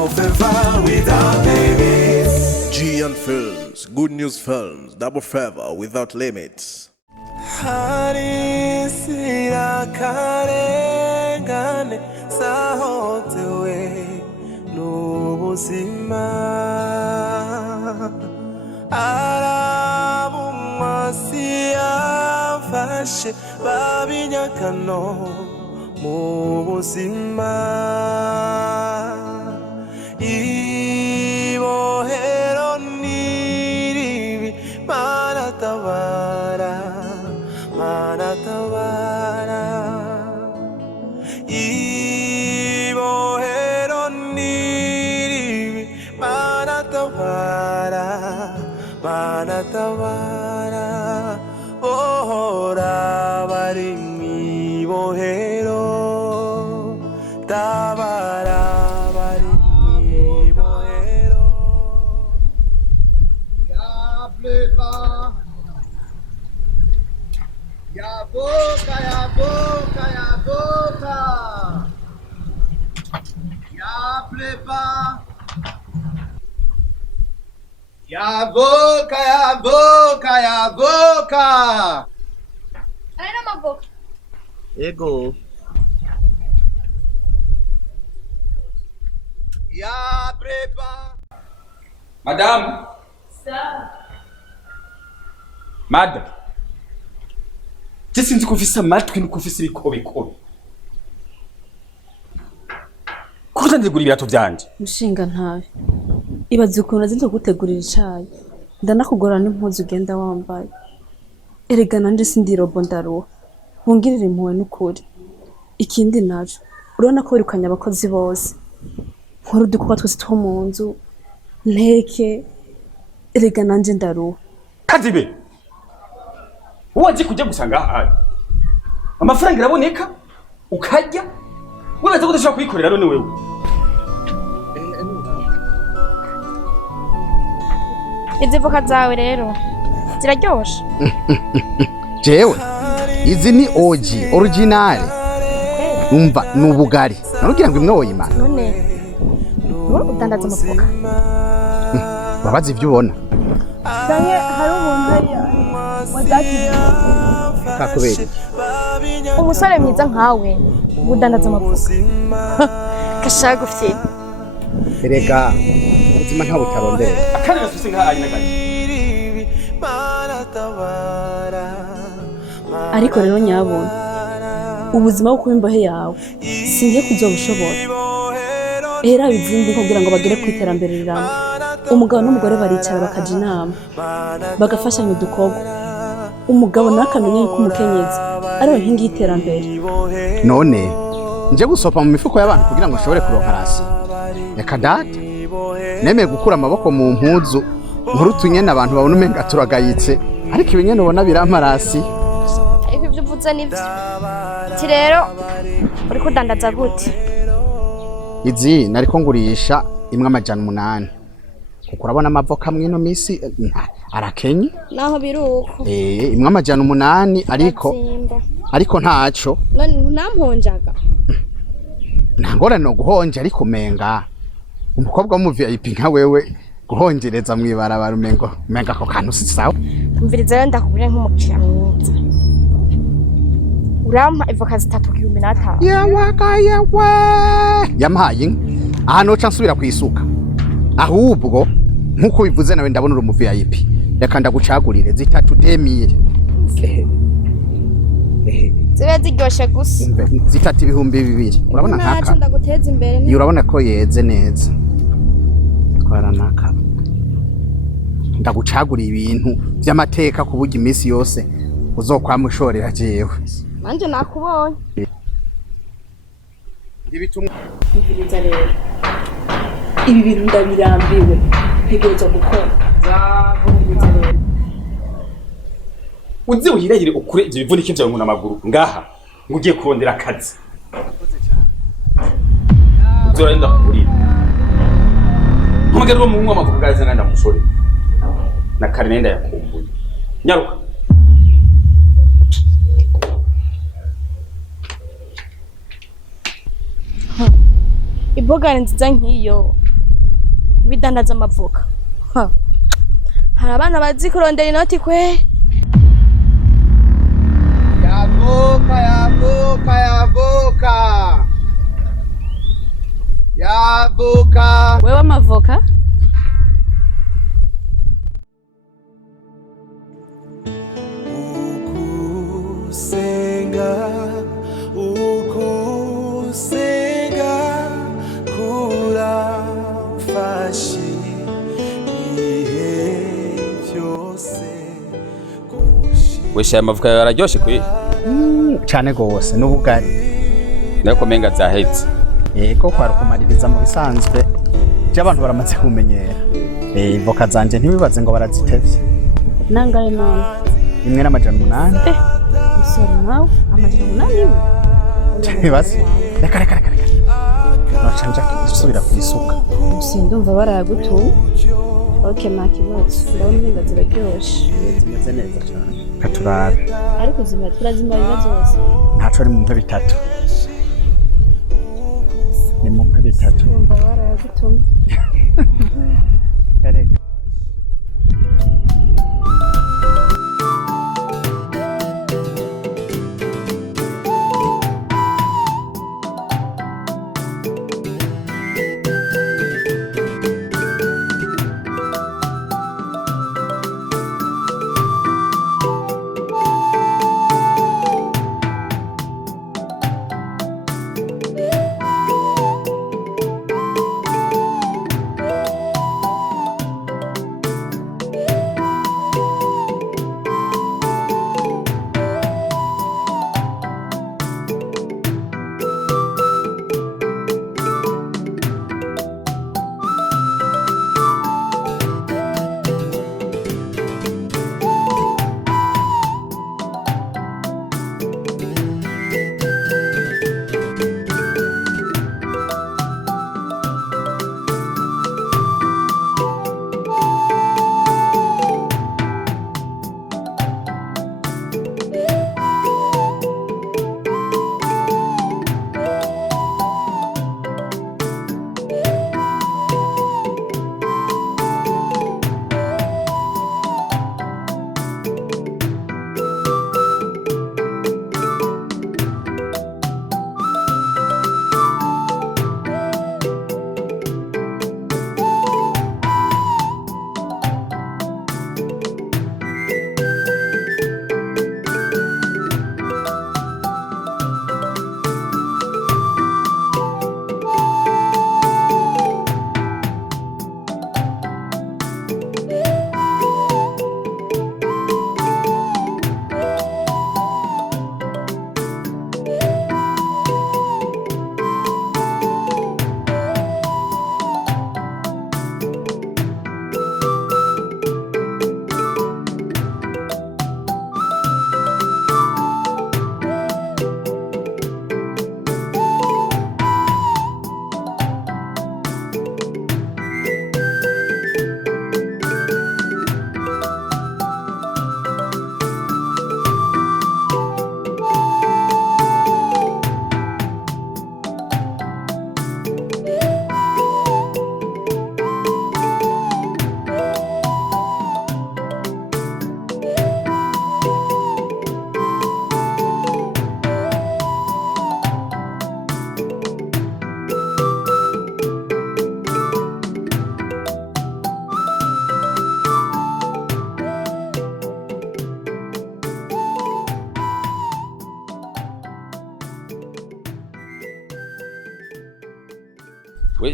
more favor without limits. Gian Films, Good News Films, double favor without limits. Harisira karengane sahotewe n'ubuzima arabumwasi yafashe babinyakano mu buzima ibohero niribi manatabara manatabara ibohero niribi manatabara manatabara ohora bari mwibohero tabara bari mwibohero Yableba Yaboka Yaboka Yaboka Yableba Yaboka Yaboka Yaboka Aina maboka. Ego Yableba Madame. Madame. Sinzi ko ufise amatwi nuko ufise ibikobikobe. Kuko ndigura ibirato byanje. Mushinga ntawe. Ibaze ukuntu azinze gutegurira icayi. Ndanakugora n'impuzu ugenda wambaye. Erega nanje sindi robo ndaruha. Nkungirira impuhwe n'ukuri. Ikindi naco, urabona ko wirukanya abakozi bose. Nkora udukorwa twese two mu nzu. Nteke. Erega nanje ndaruha. Kazibe. Waje kujya gusanga aha. Amafaranga iraboneka ukajya. Wewe ko udashobora kuyikorera none wewe. Izi voka zawe rero ziraryoshe. Jewe izi ni OG original umva n'ubugari narugira ngo imwe woyimana None wowe udandaza amavuka. babazi ibyo ubona Danye hari umuntu hariya wazakije. kakubera Umusore mwiza nkawe udandaza amavuka. Kashaka ufite. erega ubuzima nta butarondera Akana gasuse nka ari nagaje. Ariko rero nyabona. Ubuzima bwo kuba imbohe yawe. Singiye kuzobushobora. Era bizindi kugira ngo bagere kwiterambere riramo. Umugabo n'umugore baricara bakaja inama. Bagafashanya udukorwa. Umugabo nakamenya yuko umukenyezi ari nkingi y'iterambere. none nje gusopa mu mifuko y'abantu kugira ngo nshobore kuronka rasi reka data nemeye gukura amaboko mu mpuzu nkurutunye n'abantu babona umenga turagayitse ariko ibinyene ubona biramparasi Ariko ibyo uvuze nivyo. Ati rero uri kudandaza gute? izi nariko ngurisha imwe amajana 8 kuko urabona amavoka mwino misi arakenye Naho biruko. imwe amajana 8 ariko ntaco None ntamponjaga. ntangorane no guhonja ariko menga umukobwa wo mu VIP nka wewe guhongereza mwibarabara umenga ko kantu sisawa Umviriza rero ndakubwira nk'umukiriya mwiza. Urampa ivoka 3,500. yewe yampaye aha noca nsubira kwisuka ahubwo nkuko bivuze nawe ndabona uri mu VIP reka ndagucagurire 3,000 Zibe ziryoshe gusa. 3,200 urabona Ntaco nkaka ndaguteza imbere. iyo urabona ko yeze neza twara naka ndagucagura ibintu by'amateka ku buryo iminsi yose uzokwamushorera jewe Manje nakubonye. ibitumwa Nziza rero. Ibi bintu ndabirambiwe. Ntegereza gukora. Nziza rero. Uzi uhirayire ukure ibyo bivunike byawe mu amaguru ngaha ngugiye kurondera akazi. Uzorenda kurira. Mpamagara mu mwa amavuga gaza nganda mushore. Na kare nenda yakumbuye. Nyaruka. Iboga nziza nkiyo bidandaza amavoka. Hari abana bazi kurondera inoti kwe. Yavuka. Wewe amavoka? Ukusenga kuramfashi ibihe vyose Wesha amavuka yararyoshe kwe. Cyane gose n'ubugari. Nako menga zahetse. Yego kwari kumaririza mu bisanzwe. Je abantu baramaze kumenyera. Voka zanje ntibibaze ngo barazitevye. Nangaye none. Imwe n'amajana 8. Isoro nawe amajana 8. Basi. Reka. Nocanja gusubira kwisuka. Sindumva barayagutuma. Okay makibazo. Ndabona iminga ziraryoshe. Zimeze neza cyane. Katurabe. Ariko turazima ibibazo zose. Ntaco ari mu mpe bitatu. Ni mu mpe bitatu. Ndumva barayagutuma. Reka.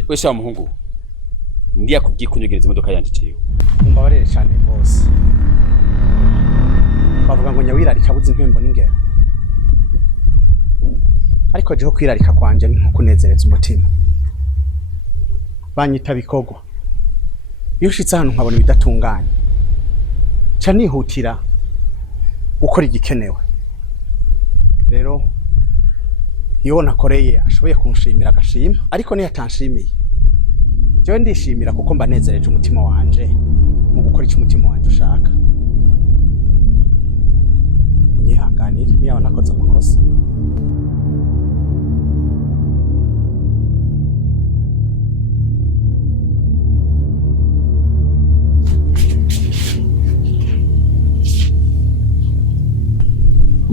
We sha muhungu. Ndiya kubyikunyugereza imodoka yanje ciwe. Mumbabarire cyane bose. Bavuga ngo nyawirarika buze impembo n'ingero. Ariko jeho kwirarika kwanje nko kunezereza umutima. Banyita bikogwa. Iyo ushitse hano nkabona bidatunganye. Ca nihutira gukora igikenewe. Rero iyo nakoreye ashoboye kunshimira agashima, ariko niyo atanshimiye jewe ndishimira kuko mba nezereje umutima wanje mu gukora icyo umutima wanje ushaka. Munyihanganire niyo nakoze amakosa.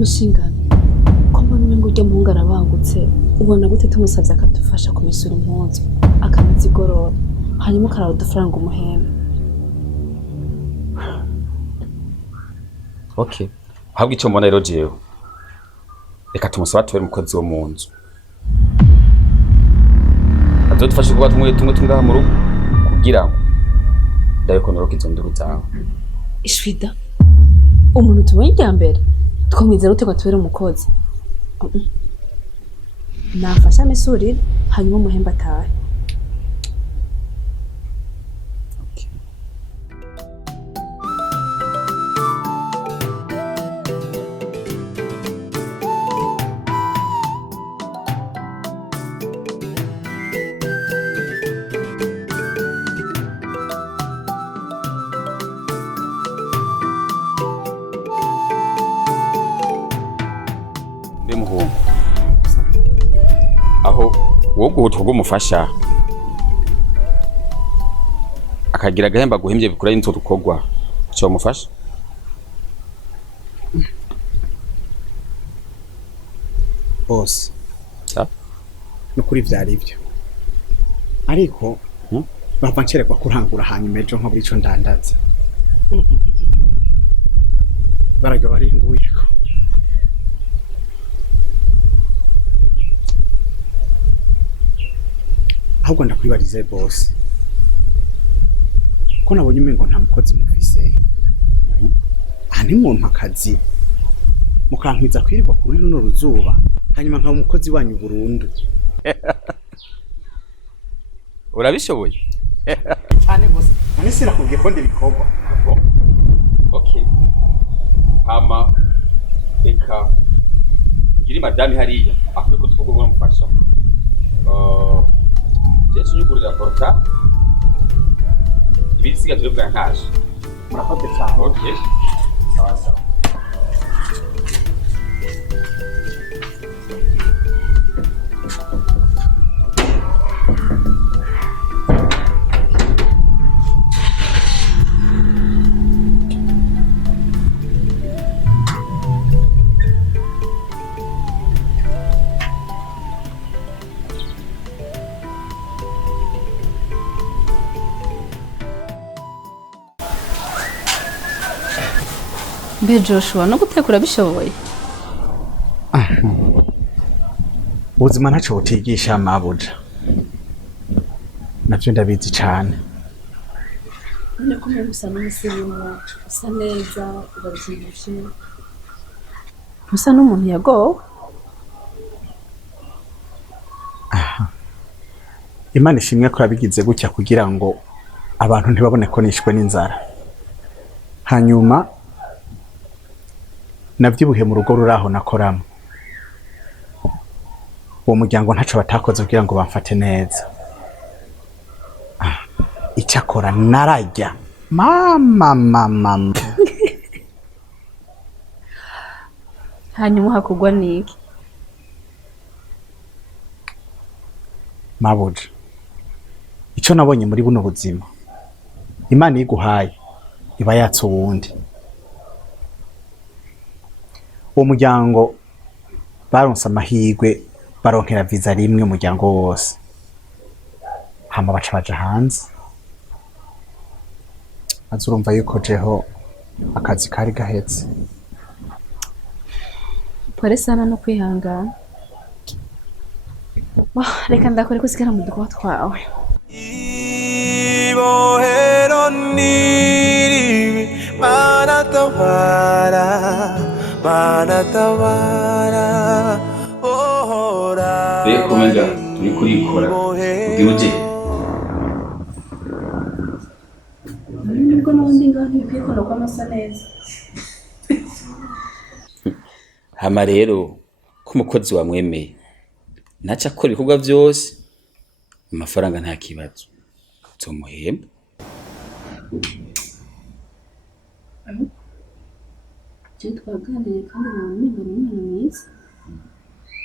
mushingano ko mbona umengo urya muhungu arabangutse ubona gute tumusavye akadufasha kumisura impuzu akanazigorora hanyuma ukaraba udufaranga umuhemba. Okay, ahubwo icyo mbona rero jewe reka tumusaba tubere umukozi wo mu nzu azodufashe kuba tumwe tungaha mu rugo kugira ngo ndabe ko noroka izo nduru zawe. Ishwida umuntu tubonye irya mbere twamwizera ute ko tubere umukozi? Nafasha amisurire hanyuma umuhemba atahe. Aho wowe utwo umufasha akagira agahemba guhembye bikura y'inzo dukogwa cyo mufasha. Boss nukuri vyari byo ariko bava ncerekwa kurangura hanyuma ejo nko burico ndandaza baraga baringuyeko. Ahubwo ndakwibarize boss ko nabonye umengo nta mukozi mufise ani muntu akazi mukankwiza kwirirwa kuri runo ruzuba hanyuma nka umukozi wanyu burundu. Urabishoboye cyane boss nani sirakubwiye ko ndibikogwa. Okay hama eka ngiri madame hariya akwiye ko twogora mufasha Yesu nyugurira porta ibisiga turi bwa ntaje Murakoze cyane. Okay sawa sawa. Mbe Joshua no gutekura bishoboye? Ubuzima ntaco butigisha mabuja. Navyo ndabizi cyane. None ko musa n'umusirimu usa neza ubavyibushe. Musa n'umuntu yagowe. Imana ishimwe ko yabigize gutya kugira ngo abantu ntibabone ko nishwe n'inzara. Hanyuma navyibuhe mu rugo ruraho nakoramo. Uwo muryango ntaco batakoze kugira ngo bamfate neza. Icyakora narajya mama Hanyuma hakugwa niki? Mabuja ico nabonye muri buno buzima Imana iguhaye iba yatse uwundi. Uwo muryango baronse amahirwe baronkera visa rimwe umuryango wose hama baca baja hanze. Azurumva yuko jeho akazi kari gahetse. Pore sana no kwihangana. Reka ndakore kusigara mu duko twawe. Ibohero niribi manatabara ohora. Reka komenda turi kurikora ubwije. Niko n'undi ngaho kwikora kwa masa neza. Hama rero ko umukozi wamwemeye naca akora ibikorwa byose amafaranga nta kibazo tumuhemba. Twaganiriye kandi namumenye n'umwana mwiza.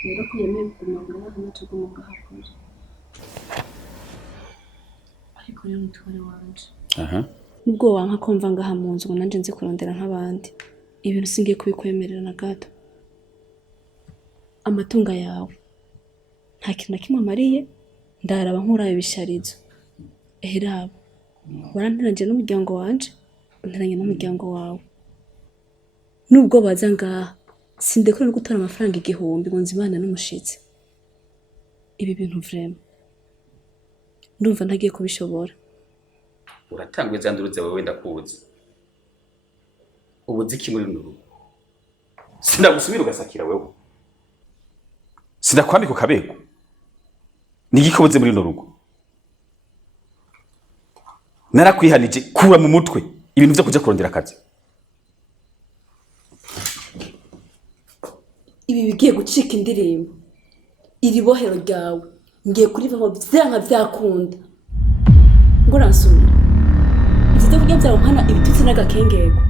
Rero ko yemeye kuguma ngaha naco kuguma ngaha kure. Ariko rero mutware wanje. Nubwo wanka kumva ngaha mu nzu ngo nanje nzi kurondera nk'abandi. Ibintu singiye kubikwemerera na gato. amatunga yawe nta kintu na kimwe amariye, ndaraba nkurayo ibisharizo. Raba waranteranye n'umuryango wanje, unteranye n'umuryango wawe. Nubwo baza ngaha sindekora gutora amafaranga 1000 ngo nzimana n'umushitsi. Ibi bintu vraiment ndumva ntagiye kubishobora. Uratangwe zanduruze wewe ndakuzi. Ubuzi iki muri rugo? Sindagusubira ugasakira wewe. Sindakwambika ukabego. Nigikoboze muri rugo. Narakwihanije kura mu mutwe ibintu byo kuja kurondera akazi. Ibi bigiye gucika indirimbo. Iri bohero ryawe ngiye kurivamo vyanka vyakunda. Ngo ransubira. Ivyo kugira byawe mpana ibitutsi n'agakengego.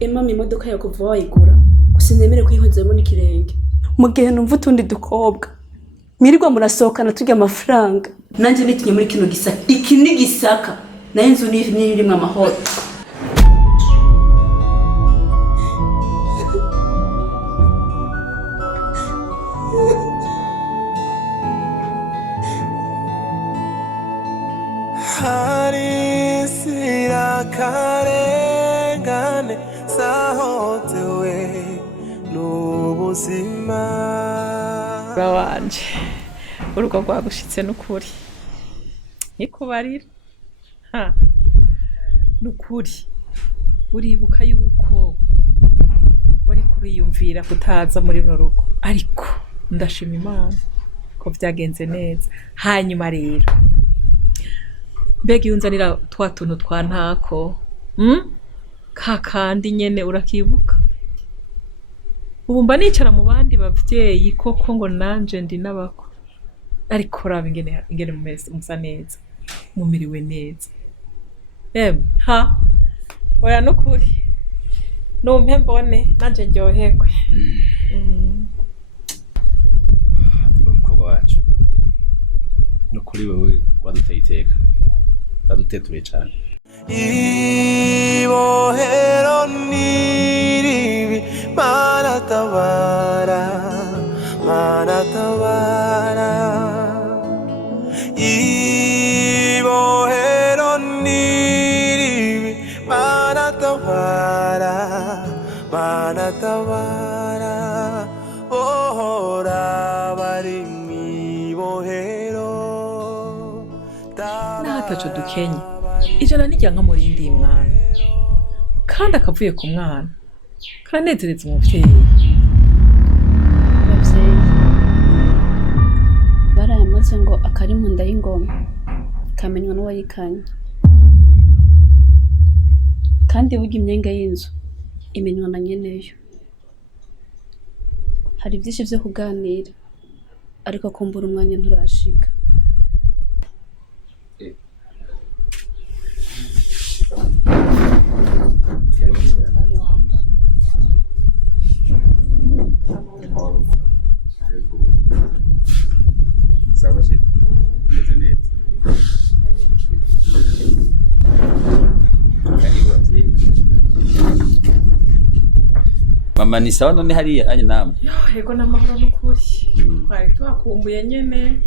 Emma imodoka yako vuba wayigura. Gusinemere kwihonzemo n'ikirenge. Mugihe numva utundi dukobwa. Mirirwa murasohokana turya amafaranga. Nanje nitinye muri kino gisaka. Iki ni gisaka. Na inzu ni rimwe amahoro. hari sirakarengane sahotewe n'ubuzima wanje urugo rwagushitse n'ukuri nikubarira n'ukuri uribuka yuko wari kuriyumvira kutaza muri runo rugo ariko ndashima Imana ko byagenze neza. Hanyuma rero mbega yunzanira twa tuntu twa ntako kakandi nyene urakibuka ubu mba nicara mu bandi bavyeyi koko ngo nanje ndi nabako ariko raba ingene musa neza mumiriwe neza oya nukuri numpe mbone nanje ndyoherwe Tiba mukobwa wacu nukuri wewe waduteye iteka badutetuye cyane ibohero niribi manatabara ibohero niribi manatabara ohora bari mwibohero nahataco dukenye ijana nijya nka murindi mwana kandi akavuye ku mwana kanezereza umuvyeyi. Abavyeyi barayamaze ngo akari mu nda y'ingoma kamenywa n'uwayikanye, kandi burya imyenga y'inzu imenywa na nyeneyo. Hari byinshi vyo kuganira ariko kumbura umwanya nturashika. Mama ni sawa none hariya anye namwe. Yego namahoro n'ukuri. Twari twakumbuye nyene.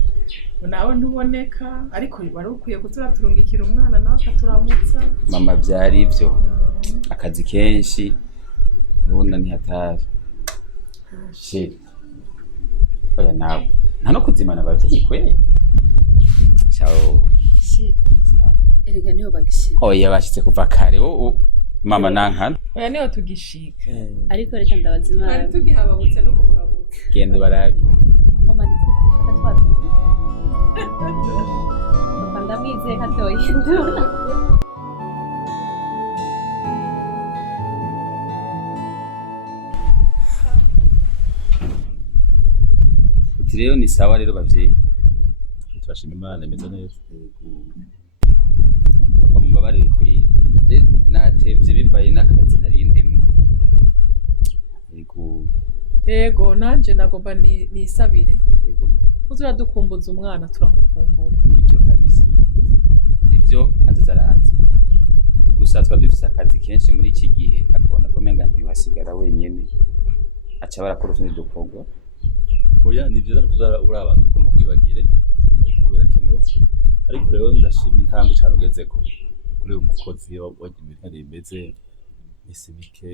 Nawe ntuboneka ariko bari ukwiye kuturaturungikira umwana nawe akaturamutsa. Mama byari ivyo. Akazi kenshi ubona ni hatari. Shit. Oya nawe. Nta no kuzimana abavyeyi kwe. Ciao. Shit. Erega niho bagishika. Oya bashitse kuva kare mama nankana. Oya niho tugishika. Ariko reka ndabazimana. Twari tugihababutse no kumurabutsa. Genda barabi. Mama ndiziko mfata twatu. Papa ndamwizeye katoyindura. Rero ni sawa rero bavyeyi. Turashima Imana imeze neza. Papa mumbabarire kwi. Natevye bivaye n'akazi narindimwe. Yego nanje nagomba nisabire. Yego. Uzura dukumbuza umwana turamukumbura. Nibyo kabisa. Nibyo azazaraza. Gusa twa dufise akazi kenshi muri iki gihe akabona ko menga ntiwasigara wenyene. baca barakora utundi dukorwa. oya ni byiza kuzara uri abantu ukuntu kwibagire kubirakenewe ariko rero ndashima intambwe cyane ugezeko kuri uyu mukozi wagira ibintu rimeze isimike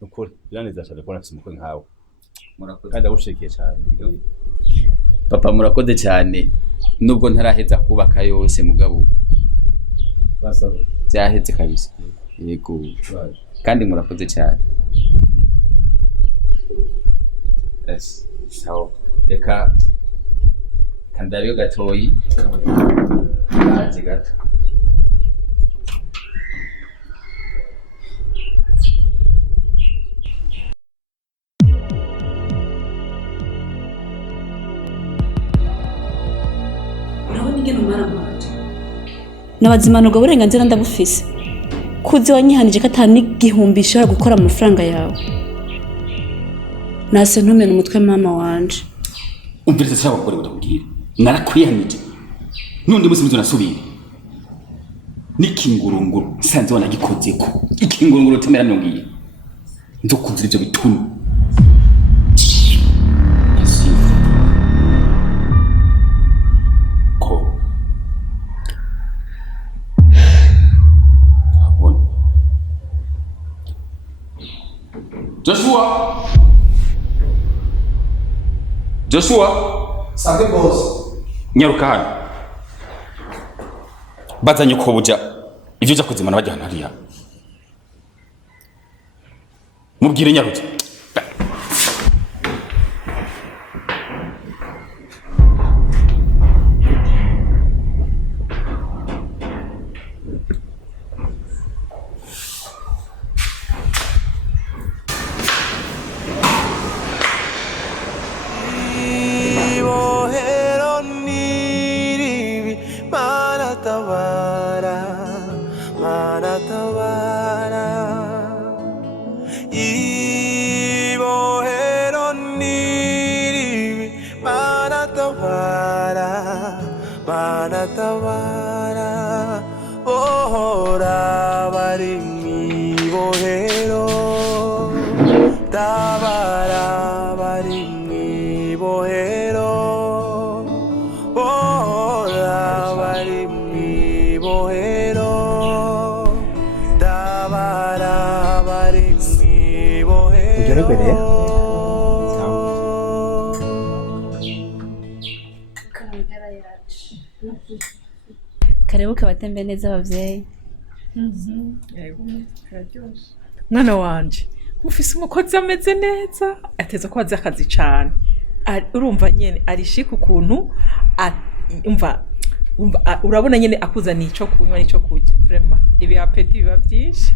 nukuri biraneza cyane kubona afite umukozi nkawe kandi agushikiye cyane Papa murakoze cyane nubwo ntaraheza kubaka yose mugabo basaba byaheze kabisa yego kandi murakoze cyane sawa reka kandabiyo gatoyi gato nabazimanurwa uburenganzira ndabufise kuzi wanyihanije ko atari n'igihumbi ishobora gukora amafaranga yawe nase ntumena umutwe mama wanje umviriza cyangwa bakore utakubwira narakwihanije nundi musi mwizo nasubira nikingurunguru sanze wanagikozeko ikingurunguru temera nongiye ndokuzira ivyo bitunu Joshua Sante boss. Nyaruka hano bazanye uko buja ivyo uja kuzimana bajyana hariya mubwire nyaruka Tabara, oh, bari mi bohero. Tabara, bari mi bohero. Oh, bari mi bohero. Tabara, bari mi bohero. Karibu kabatembe neza abavyeyi. Mwana wanje mufise umukozi ameze neza ateza ko azi akazi cyane urumva nyene arishika ukuntu urabona nyene akuzana ico kunywa nico kurya vraiment ibi apeti biba byinshi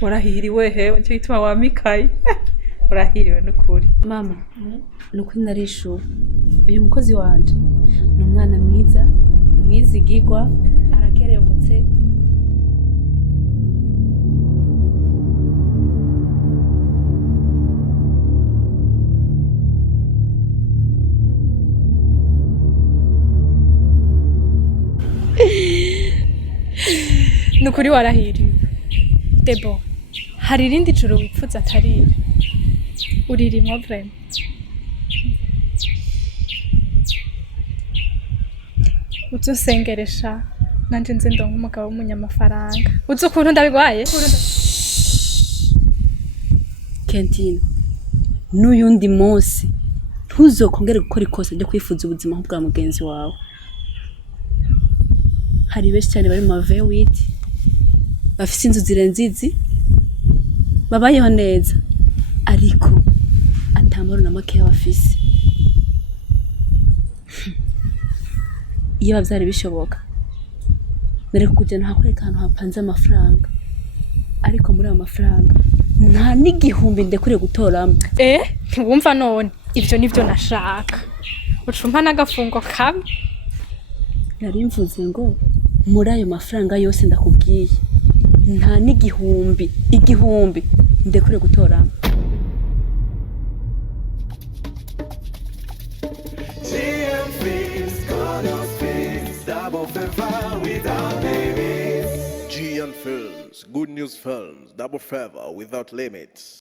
murahiriwe hewe cyo gituma wa Mikayi urahiriwe n'ukuri Mama nukuri narishuwe uyu mukozi wanje ni umwana mwiza mwizigirwa arakerebutse nukuri warahiriwe Debo hari irindi joro wipfuza atarira uririmo vraiment uzosengeresha nanje nze ndonka umugabo w'umunyamafaranga uzi ukuntu ndabigwaye Kentine n'uyundi munsi ntuzokongere gukora ikosa ryo kwifuza ubuzima bwa mugenzi wawe hari benshi cyane bari mu mavewiti bafise inzu zirenzizi babayeho neza ariko atamaro na make bafise iyo bavyari bishoboka nari kujana hakwereka ahantu hapanze amafaranga ariko muri ayo mafaranga nta n'igihumbi ndekure gutoramo ntiwumva none ivyo nivyo nashaka ucumpa n'agafungo kamwe nari mvuze ngo muri ayo mafaranga yose ndakubwiye nta n'igihumbi ndekure gutoramo GN Films, Good News Films, Double Favor without limits.